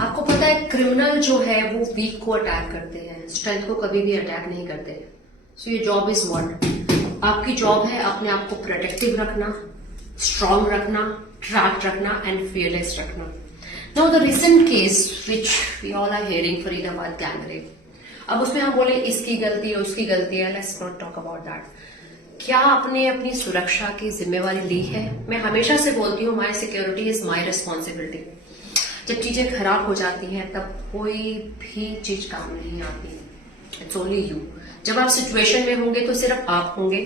आपको पता है क्रिमिनल जो है वो वीक को अटैक करते हैं, स्ट्रेंथ को कभी भी अटैक नहीं करते। सो ये जॉब इज व्हाट, आपकी जॉब है अपने आप को प्रोटेक्टिव रखना, स्ट्रांग रखना, ट्रैक्ट रखना एंड फियरलेस रखना। Now the recent case which we all are hearing, Faridabad gang rape. अब उसमें हम बोले इसकी गलती है उसकी गलती है, let's not talk about that. क्या आपने अपनी सुरक्षा की जिम्मेवारी ली है? मैं हमेशा से बोलती हूँ माई सिक्योरिटी इज माई रिस्पॉन्सिबिलिटी। जब चीजें खराब हो जाती हैं तब कोई भी चीज काम नहीं आती, इट्स ओनली यू। जब आप सिचुएशन में होंगे तो सिर्फ आप होंगे,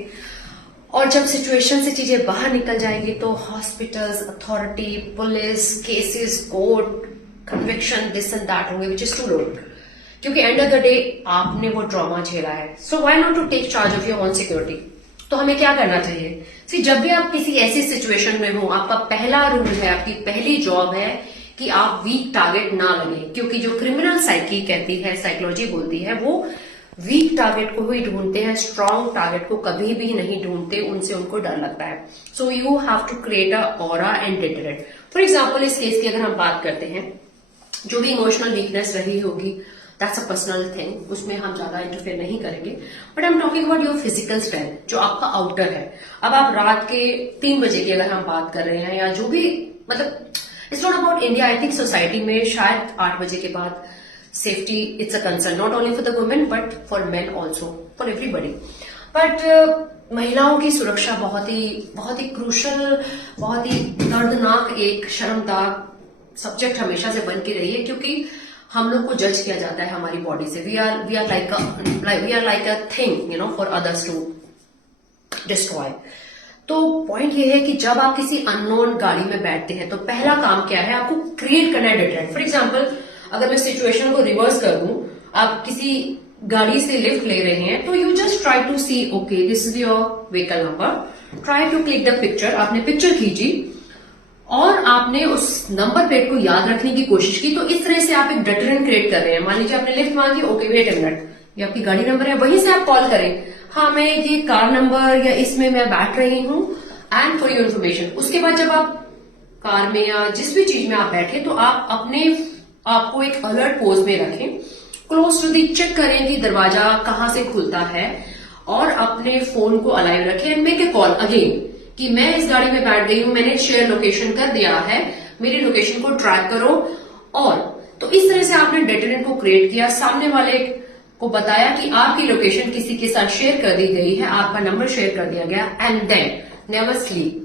और जब सिचुएशन से चीजें बाहर निकल जाएंगी तो hospitals, authority, police, cases, court, conviction, this and that होंगे, विच इज टू लोड। क्योंकि एंड ऑफ द डे आपने वो ट्रॉमा झेला है। So why not to take charge of your own security. तो हमें क्या करना चाहिए? सी जब भी आप किसी ऐसी सिचुएशन में हो, आपका पहला रूल है, आपकी पहली जॉब है कि आप वीक टारगेट ना लगे। क्योंकि जो क्रिमिनल साइकी कहती है, साइकोलॉजी बोलती है, वो वीक टारगेट को ही ढूंढते हैं, स्ट्रॉन्ग टारगेट को कभी भी नहीं ढूंढते, उनसे उनको डर लगता है। So you have to create a aura and deterrent. For example इस केस की अगर हम बात करते हैं, जो भी इमोशनल वीकनेस रही होगी, दैट्स अ पर्सनल थिंग, उसमें हम ज्यादा इंटरफेयर नहीं करेंगे। But I am talking about your physical strength, जो आपका आउटर है। अब आप रात के 3 बजे की अगर हम बात कर रहे हैं, या जो भी, मतलब it's not about India, I think society में शायद 8 बजे के बाद safety it's a concern, not only for the women but for main also, for everybody. But महिलाओं की सुरक्षा बहुत ही क्रूशल, बहुत ही दर्दनाक, एक शर्मनाक सब्जेक्ट हमेशा से बन के रही है। क्योंकि हम लोग को जज किया जाता है हमारी बॉडी से। We are like a thing, you know, for others to destroy. तो पॉइंट ये है कि जब आप किसी अननोन गाड़ी में बैठते हैं तो पहला काम क्या है? आपको क्रिएट करना है डिटरेंट। फॉर एग्जाम्पल अगर मैं सिचुएशन को रिवर्स कर दूं, आप किसी गाड़ी से लिफ्ट ले रहे हैं, तो you just try to see, okay this is your vehicle number, try to click the picture. आपने पिक्चर खींची और आपने उस नंबर प्लेट को याद रखने की कोशिश की। तो इस तरह से आप एक डिटरेंट क्रिएट कर रहे हैं। मान लीजिए आपने लिफ्ट मांगी, ओके वेट अ मिनट, ये आपकी गाड़ी नंबर है, वहीं से आप कॉल करें, हाँ मैं ये कार नंबर या इसमें मैं बैठ रही हूँ, एंड फॉर योर इन्फॉर्मेशन। उसके बाद जब आप कार में या जिस भी चीज में आप बैठे, तो आप आपको एक अलर्ट पोज में रखें, क्लोज टू दी, चेक करें कि दरवाजा कहाँ से खुलता है, और अपने फोन को अलाइव रखें and make a call again कि मैं इस गाड़ी में बैठ गई हूं, मैंने शेयर लोकेशन कर दिया है, मेरी लोकेशन को ट्रैक करो। और तो इस तरह से आपने डिटरेंट को क्रिएट किया, सामने वाले को बताया कि आपकी लोकेशन किसी के साथ शेयर कर दी गई है, आपका नंबर शेयर कर दिया गया, एंड देन नेवर स्लीप।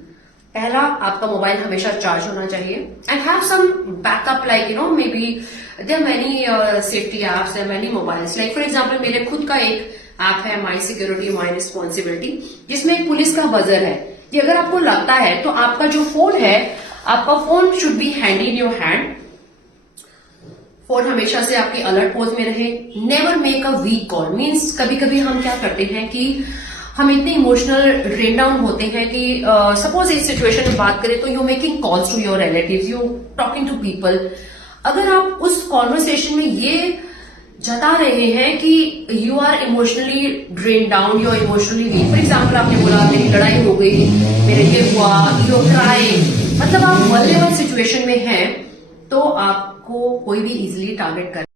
पहला, आपका मोबाइल हमेशा चार्ज होना चाहिए, and have some backup, like you know, may be there many safety apps, there many mobiles. Like for example मेरे खुद का एक ऐप है, माई सिक्योरिटी माई रिस्पॉन्सिबिलिटी, जिसमें एक पुलिस का बजर है कि अगर आपको लगता है तो आपका जो फोन है, आपका phone should be handy in your hand. Phone हमेशा से आपकी अलर्ट पोज में रहे। Never make a weak call. Means कभी कभी हम क्या करते हैं कि हम इतने इमोशनल ड्रेन डाउन होते हैं कि सपोज इस सिचुएशन में बात करें तो you making calls to your relatives, you talking to people. अगर आप उस कॉन्वर्सेशन में ये जता रहे हैं कि you are emotionally drain down, you are emotionally weak. For example आपने बोला मेरी लड़ाई हो गई, मेरे ये हुआ, यू क्राइंग, मतलब आप वल्नरेबल सिचुएशन में हैं, तो आपको कोई भी इजिली टारगेट कर